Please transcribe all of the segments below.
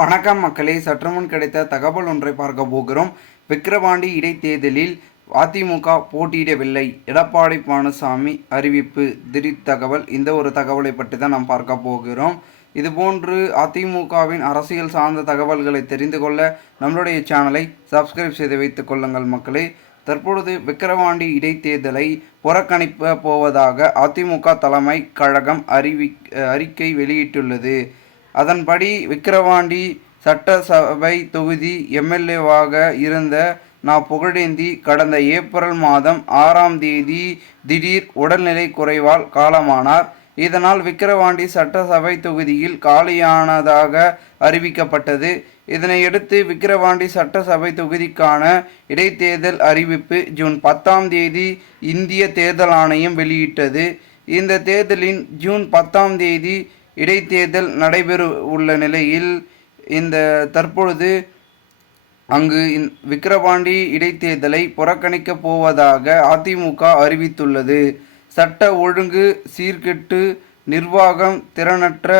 வணக்கம் மக்களே, சற்றுமுன் கிடைத்த தகவல் ஒன்றை பார்க்க போகிறோம். விக்கிரவாண்டி இடைத்தேர்தலில் அதிமுக போட்டியிடவில்லை, எடப்பாடி பழனிசாமி அறிவிப்பு. திடீர் தகவல். இந்த ஒரு தகவலை பற்றி தான் நாம் பார்க்க போகிறோம். இதுபோன்று அதிமுகவின் அரசியல் சார்ந்த தகவல்களை தெரிந்து கொள்ள நம்மளுடைய சேனலை சப்ஸ்கிரைப் செய்து வைத்துக் கொள்ளுங்கள் மக்களே. தற்பொழுது விக்கிரவாண்டி இடைத்தேர்தலை புறக்கணிக்க போவதாக அதிமுக தலைமை கழகம் அறிக்கை வெளியிட்டுள்ளது. அதன்படி விக்கிரவாண்டி சட்டசபை தொகுதி எம்எல்ஏவாக இருந்த புகழேந்தி கடந்த ஏப்ரல் மாதம் 6ஆம் தேதி திடீர் உடல்நிலை குறைவால் காலமானார். இதனால் விக்கிரவாண்டி சட்டசபை தொகுதியில் காலியானதாக அறிவிக்கப்பட்டது. இதனையடுத்து விக்கிரவாண்டி சட்டசபை தொகுதிக்கான இடைத்தேர்தல் அறிவிப்பு ஜூன் 10ஆம் தேதி இந்திய தேர்தல் ஆணையம் வெளியிட்டது. இந்த தேர்தலின் ஜூன் 10ஆம் தேதி இடைத்தேர்தல் நடைபெற உள்ள நிலையில் தற்பொழுது அங்கு விக்கிரவாண்டி இடைத்தேர்தலை புறக்கணிக்கப் போவதாக அதிமுக அறிவித்துள்ளது. சட்ட ஒழுங்கு சீர்கெட்டு நிர்வாகம் திறனற்ற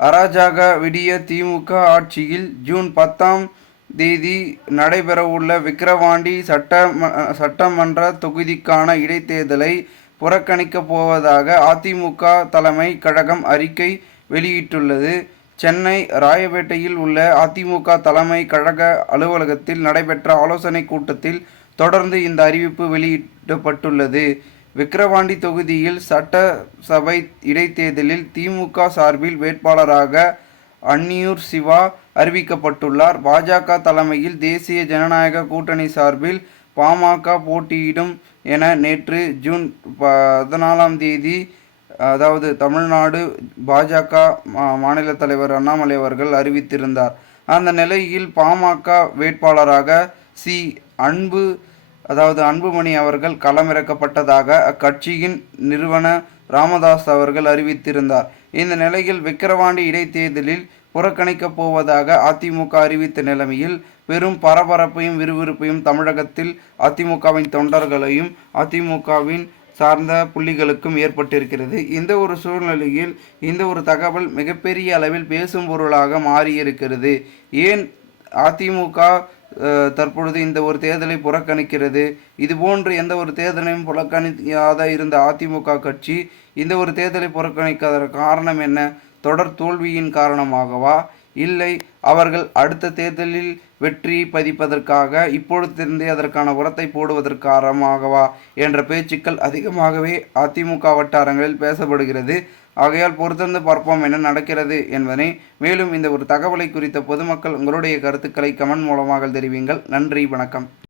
அராஜக விடிய திமுக ஆட்சியில் ஜூன் 10ஆம் தேதி நடைபெறவுள்ள விக்கிரவாண்டி சட்டமன்ற தொகுதிக்கான இடைத்தேர்தலை புறக்கணிக்கப் போவதாக அதிமுக தலைமை கழகம் அறிக்கை வெளியிட்டுள்ளது. சென்னை ராயப்பேட்டையில் உள்ள அதிமுக தலைமை கழக அலுவலகத்தில் நடைபெற்ற ஆலோசனை கூட்டத்தில் தொடர்ந்து இந்த அறிவிப்பு வெளியிடப்பட்டுள்ளது. விக்கிரவாண்டி தொகுதியில் சட்டசபை இடைத்தேர்தலில் திமுக சார்பில் வேட்பாளராக அன்னியூர் சிவா அறிவிக்கப்பட்டுள்ளார். பாஜக தலைமையில் தேசிய ஜனநாயக கூட்டணி சார்பில் பாமக போட்டியிடும் என நேற்று ஜூன் 14ஆம் தேதி அதாவது தமிழ்நாடு பாஜக மாநில தலைவர் அண்ணாமலை அவர்கள் அறிவித்திருந்தார். அந்த நிலையில் பாமக வேட்பாளராக அன்புமணி அவர்கள் களமிறக்கப்பட்டதாக அக்கட்சியின் நிறுவன ராமதாஸ் அவர்கள் அறிவித்திருந்தார். இந்த நிலையில் விக்கிரவாண்டி இடைத்தேர்தலில் புறக்கணிக்கப் போவதாக அதிமுக அறிவித்த நிலைமையில் பெரும் பரபரப்பையும் விறுவிறுப்பையும் தமிழகத்தில் அதிமுகவின் தொண்டர்களையும் அதிமுகவின் சார்ந்த புள்ளிகளுக்கும் ஏற்பட்டிருக்கிறது. இந்த ஒரு சூழ்நிலையில் இந்த ஒரு தகவல் மிகப்பெரிய அளவில் பேசும் பொருளாக மாறியிருக்கிறது. ஏன் அதிமுக தற்பொழுது இந்த ஒரு தேர்தலை புறக்கணிக்கிறது? இதுபோன்று எந்த ஒரு தேர்தலையும் புறக்கணிக்காத இருந்த அதிமுக கட்சி இந்த ஒரு தேர்தலை புறக்கணிக்காத காரணம் என்ன? தொடர் தோல்வியின் காரணமாகவா, இல்லை அவர்கள் அடுத்த தேர்தலில் வெற்றி பதிப்பதற்காக இப்பொழுதிருந்தே அதற்கான உரத்தை போடுவதற்காகவா என்ற பேச்சுக்கள் அதிகமாகவே அதிமுக வட்டாரங்களில் பேசப்படுகிறது. ஆகையால் பொறுத்திருந்து பார்ப்போம் என்ன நடக்கிறது என்பதனை. மேலும் இந்த ஒரு தகவலை குறித்த பொதுமக்கள் உங்களுடைய கருத்துக்களை கமெண்ட் மூலமாக தெரிவிங்கள். நன்றி, வணக்கம்.